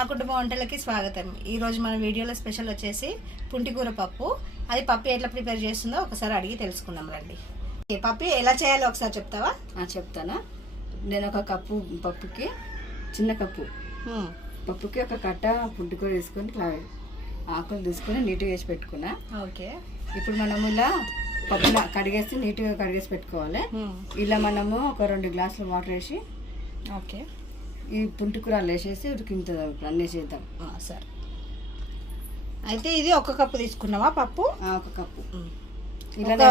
మా కుటుంబ వంటలకి స్వాగతం. ఈరోజు మన వీడియోలో స్పెషల్ వచ్చేసి పుంటికూర పప్పు. అది పప్పు ఎట్లా ప్రిపేర్ చేస్తుందో ఒకసారి అడిగి తెలుసుకుందాం రండి. పప్పు ఎలా చేయాలో ఒకసారి చెప్తావా? చెప్తానా? నేను ఒక కప్పు పప్పుకి చిన్న కప్పు. పప్పుకి ఒక కట్ట పుట్టుకూర తీసుకొని ఆకులు తీసుకొని నీట్గా వేసి పెట్టుకున్నా. ఓకే. ఇప్పుడు మనము ఇలా పప్పున కడిగేసి నీట్గా కడిగేసి పెట్టుకోవాలి. ఇలా మనము ఒక రెండు గ్లాసులు వాటర్ వేసి ఓకే. ఈ పుంటికూరలు వేసేసి ఉడికింతుంది ఇప్పుడు అన్నీ చేద్దాం. సరే. అయితే ఇది ఒక కప్పు తీసుకున్నావా పప్పు? ఒక కప్పు. ఇలా ఒక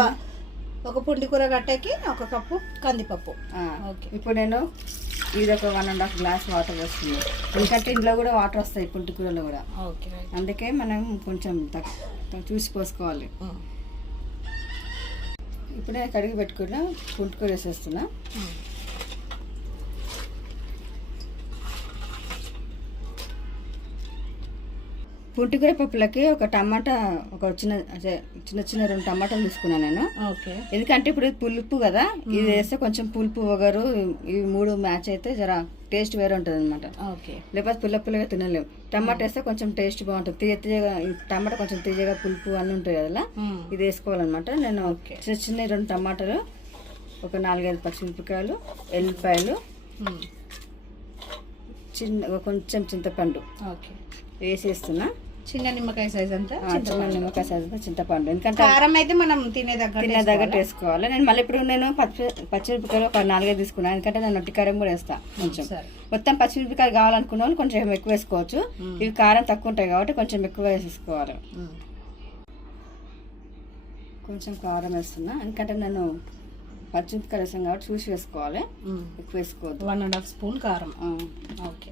ఒక పుంటికూర గట్టకి ఒక కప్పు కందిపప్పు. ఓకే. ఇప్పుడు నేను ఇది ఒక one and half glass water వస్తుంది ఎందుకంటే ఇంట్లో కూడా వాటర్ వస్తాయి పుంటికూరలో కూడా. ఓకే. అందుకే మనం కొంచెం చూసి పోసుకోవాలి. ఇప్పుడే కడిగి పెట్టుకున్న పుంటుకూర వేసేస్తున్నా. హ్మ్. పుంటుకూర పప్పులకి ఒక టమాటా ఒక చిన్న చిన్న చిన్న రెండు టమాటాలు తీసుకున్నాను నేను. ఓకే. ఎందుకంటే ఇప్పుడు ఇది పులుపు కదా ఇది వేస్తే కొంచెం పులుపు వగరు ఇవి మూడు మ్యాచ్ అయితే జర టేస్ట్ వేరే ఉంటుంది అనమాట ఓకే. లేకపోతే పుల్ల పుల్లగా తినలేము టమాటా వేస్తే కొంచెం టేస్ట్ బాగుంటుంది. తీయ తీయగా టమాటా కొంచెం తీయగా పులుపు అన్నీ ఉంటాయి కదా. ఇది వేసుకోవాలన్నమాట. నేను ఓకే. చిన్న చిన్న రెండు టమాటాలు ఒక నాలుగైదు పచ్చిమిరపకాయలు ఎల్లిపాయలు. చిన్న కొంచెం చింతపండు ఓకే. వేసేస్తున్నా. చిన్న నిమ్మకాయ సైజ్ అంతా చిన్న నిమ్మకాయ సైజు చింతపండు. ఎందుకంటే కారం అయితే మనం తినే దగ్గర తిన్న దగ్గర వేసుకోవాలి? నేను మళ్ళీ ఇప్పుడు నేను పచ్చి పచ్చిమిరపకాయలు ఒక నాలుగైదు తీసుకున్నాను. ఎందుకంటే నేను నొట్టి కారం కూడా వేస్తా కొంచెం. మొత్తం పచ్చిమిరపకాయలు కావాలనుకున్న వాళ్ళు కొంచెం ఎక్కువ వేసుకోవచ్చు. ఇవి కారం తక్కువ ఉంటాయి కాబట్టి కొంచెం ఎక్కువ వేసేసుకోవాలి. కొంచెం కారం వేస్తున్నా. ఎందుకంటే నేను పచ్చిమిరపకాయలు వేసాను కాబట్టి చూసి వేసుకోవాలి. ఎక్కువ వేసుకోవద్దు. వన్ అండ్ హాఫ్ స్పూన్ కారం. ఓకే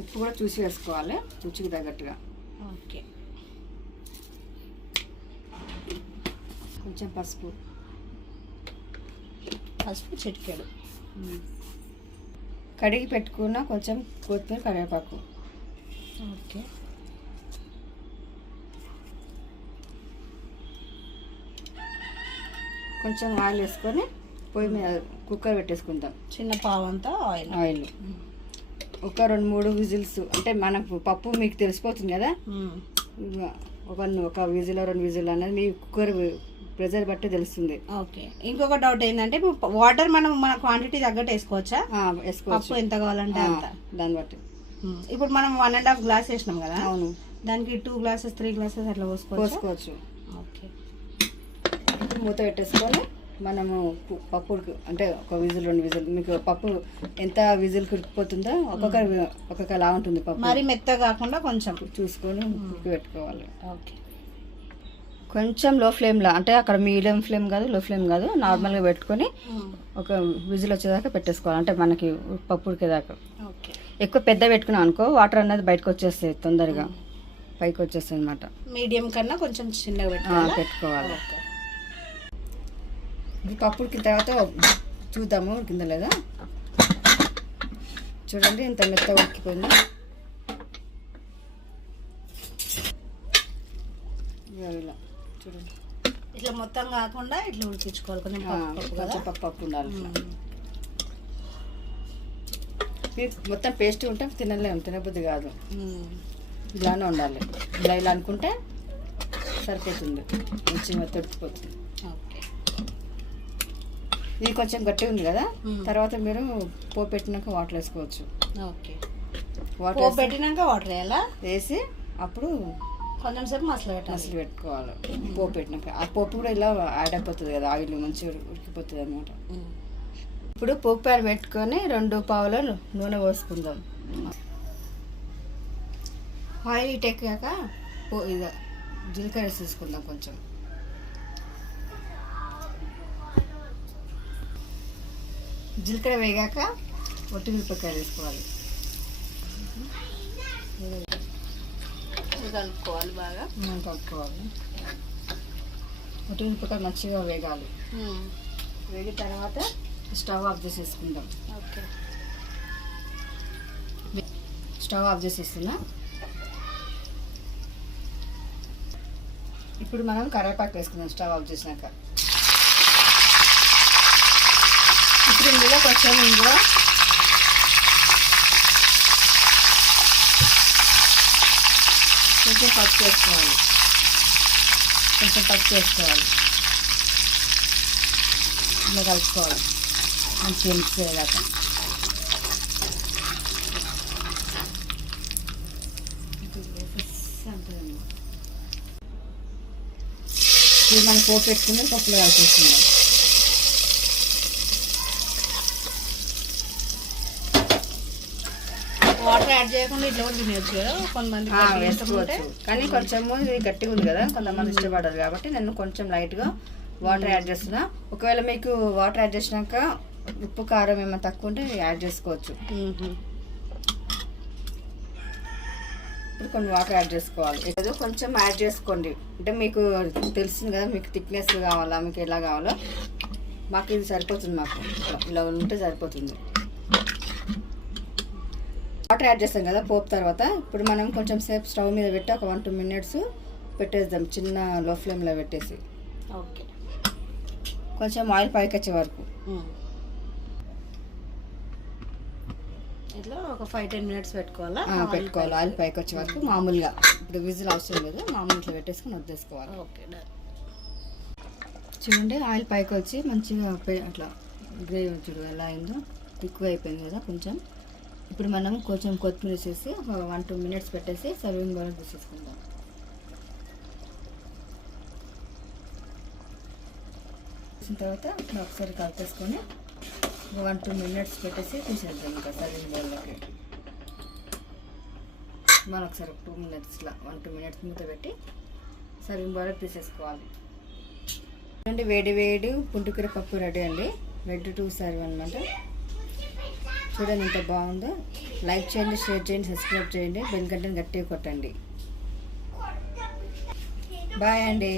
ఉప్పు కూడా చూసి వేసుకోవాలి రుచికి తగ్గట్టుగా. ఓకే. కొంచెం పసుపు. పసుపు చిటికెడు. కడిగి పెట్టుకున్న కొంచెం కొత్తిమీర కరివేపాకు. ఓకే. కొంచెం ఆయిల్ వేసుకొని పొయ్యి మీద కుక్కర్ పెట్టేసుకుందాం చిన్న పావు అంతా ఆయిల్. ఆయిల్ ఒక రెండు మూడు విజిల్స్ అంటే మనకు పప్పు మీకు తెలిసిపోతుంది కదా? ఒక ఒక విజిల్ రెండు విజిల్ అనేది మీ కుక్కర్ ప్రెజర్ బట్టి తెలుస్తుంది. ఓకే. ఇంకొక డౌట్ ఏంటంటే వాటర్ మనం మన క్వాంటిటీ తగ్గట్టు వేసుకోవచ్చా? వేసుకోవచ్చు. పప్పు ఎంత కావాలంటే అంత. దాన్ని బట్టి. ఇప్పుడు మనం వన్ అండ్ హాఫ్ గ్లాస్ వేసినాం కదా? అవును. దానికి టూ గ్లాసెస్ త్రీ గ్లాసెస్ అట్లా పోసుకోవచ్చు? పోసుకోవచ్చు. ఓకే. మూత పెట్టేసుకొని మనము పప్పు అంటే ఒక విజిల్ రెండు విజిల్ మీకు పప్పు ఎంత విజిల్ ఒక్కొక్క ఒక్కొక్క లా ఉంటుంది పప్పు. మరి మెత్త కాకుండా కొంచెం. చూసుకొని పెట్టుకోవాలి. ఓకే. కొంచెం లో ఫ్లేమ్లో అంటే అక్కడ మీడియం ఫ్లేమ్ కాదు లో ఫ్లేమ్ కాదు నార్మల్గా పెట్టుకొని ఒక విజిల్ వచ్చేదాకా పెట్టేసుకోవాలి అంటే మనకి పప్పు ఉడికేదాకా. ఓకే. ఎక్కువ పెద్ద పెట్టుకున్నాం అనుకో వాటర్ అనేది బయటకు వచ్చేస్తాయి తొందరగా. పైకి వచ్చేస్తాయి అనమాట మీడియం కన్నా కొంచెం చిన్నగా పెట్టుకోవాలా? పప్పు ఉడికిన తర్వాత చూద్దాము ఉడికిందా లేదా చూడండి ఇంత మెత్త ఉడికిపోయింది ఇలా చూడండి ఇట్లా మొత్తం కాకుండా ఇట్లా ఉడికించుకోవాలి. కొంచెం పప్పు పప్పు కదా? ఉండాలి మొత్తం పేస్ట్ ఉంటే తినలేము తినబుద్ధి కాదు. ఇలానే ఉండాలి. ఇలా ఇలా అనుకుంటే సరిపోతుంది. మంచిగా తొడికిపోతుంది ఇది కొంచెం గట్టిగా ఉంది కదా. తర్వాత మీరు పోపు పెట్టినాక వాటర్ వేసుకోవచ్చు. ఓకే. వాటర్ పెట్టినాక వాటర్ వేయాలా? వేసి అప్పుడు కొంచెం సేపు మసలు పెట్టాలి. అసలు పెట్టుకోవాలి. పోపు పెట్టినాక. ఆ పోపు కూడా ఇలా యాడ్ అయిపోతుంది కదా ఆయిల్ మంచిగా ఉడికిపోతుంది అనమాట. ఇప్పుడు పోపు ప్యాన్ పెట్టుకొని రెండు పావుల నూనె పోసుకుందాం. ఆయిల్ ఇటు ఎక్కాక పో ఇక జీలకర్ర తీసుకుందాం కొంచెం. జీలకర్ర వేగాక ఒట్టి మిరపకాయలు వేసుకోవాలి. కలుపుకోవాలి బాగా? కలుపుకోవాలి. ఒట్టి మిరపకాయలు మంచిగా వేగాలి. వేగిన తర్వాత? స్టవ్ ఆఫ్ చేసేసుకుందాం. ఓకే. స్టవ్ ఆఫ్ చేసేస్తున్నా. ఇప్పుడు మనం కరివేపాకు వేసుకుందాం స్టవ్ ఆఫ్ చేసినాక. ఇప్పుడు ఇందులో కొంచెం ఇందులో కొంచెం పసుపు వేసుకోవాలి కొంచెం పసుపు వేసుకోవాలి ఇలా కలుపుకోవాలి మంచిగా మిక్స్ అయ్యేదాకా ఇది మనం పోపు పెట్టుకుని పప్పులో కలిపేసుకుందాం వాటర్ యాడ్ చేయకుండా ఇట్లా కూడా తినచ్చు కదా. కొంతమంది కానీ కొంచెము ఇది గట్టిగా ఉంది కదా. కొంతమంది ఇష్టపడరు కాబట్టి నేను కొంచెం లైట్గా వాటర్ యాడ్ చేస్తున్నా. ఒకవేళ మీకు వాటర్ యాడ్ చేసినాక ఉప్పు కారం ఏమైనా తక్కువ ఉంటే యాడ్ చేసుకోవచ్చు. ఇప్పుడు కొన్ని వాటర్ యాడ్ చేసుకోవాలి. ఏదో కొంచెం యాడ్ చేసుకోండి. అంటే మీకు తెలిసింది కదా మీకు థిక్నెస్ కావాలా మీకు ఎలా కావాలో. మాకు ఇది సరిపోతుంది మాకు. ఇలా ఉంటే సరిపోతుంది. వాటర్ యాడ్ చేస్తాం కదా పోపు తర్వాత. ఇప్పుడు మనం కొంచెం సేపు స్టవ్ మీద పెట్టి ఒక వన్ టూ మినిట్స్ పెట్టేద్దాం చిన్న లో ఫ్లేమ్లో పెట్టేసి. ఓకే. కొంచెం ఆయిల్ పైకి వచ్చే వరకు ఇట్లా ఒక ఫైవ్ టెన్ మినిట్స్ పెట్టుకోవాలా? పెట్టుకోవాలి. ఆయిల్ పైకి. వచ్చే వరకు మామూలుగా. ఇప్పుడు విజిల్ అవసరం లేదు. మామూలు ఇట్లా పెట్టేసుకొని వదిలేసుకోవాలి. ఓకే చూడండి ఆయిల్ పైకి వచ్చి మంచిగా అట్లా గ్రేవీ చూడు ఎలా అయిందో. ఎక్కువ అయిపోయింది కదా కొంచెం. ఇప్పుడు మనం కొంచెం కొత్తిమీర వేసేసి ఒక వన్ టూ మినిట్స్ పెట్టేసి సర్వింగ్ బౌల్ తీసేసుకుందాం. వేసిన తర్వాత ఇట్లా ఒకసారి కలిపేసుకొని వన్ టూ మినిట్స్ పెట్టేసి తీసేద్దాం ఇంకా సర్వింగ్ బౌల్లోకి. మనం ఒకసారి టూ మినిట్స్లో వన్ టూ మినిట్స్ మూత పెట్టి సర్వింగ్ బౌల్లో తీసేసుకోవాలి. చూడండి వేడి వేడి పుంటుకూర పప్పు రెడీ అండి. రెడ్ టు సర్వ్ అనమాట చూడండి ఎంత బాగుందో. లైక్ చేయండి షేర్ చేయండి సబ్స్క్రైబ్ చేయండి. బెల్ గంటను గట్టిగా కొట్టండి. బాయ్ అండి.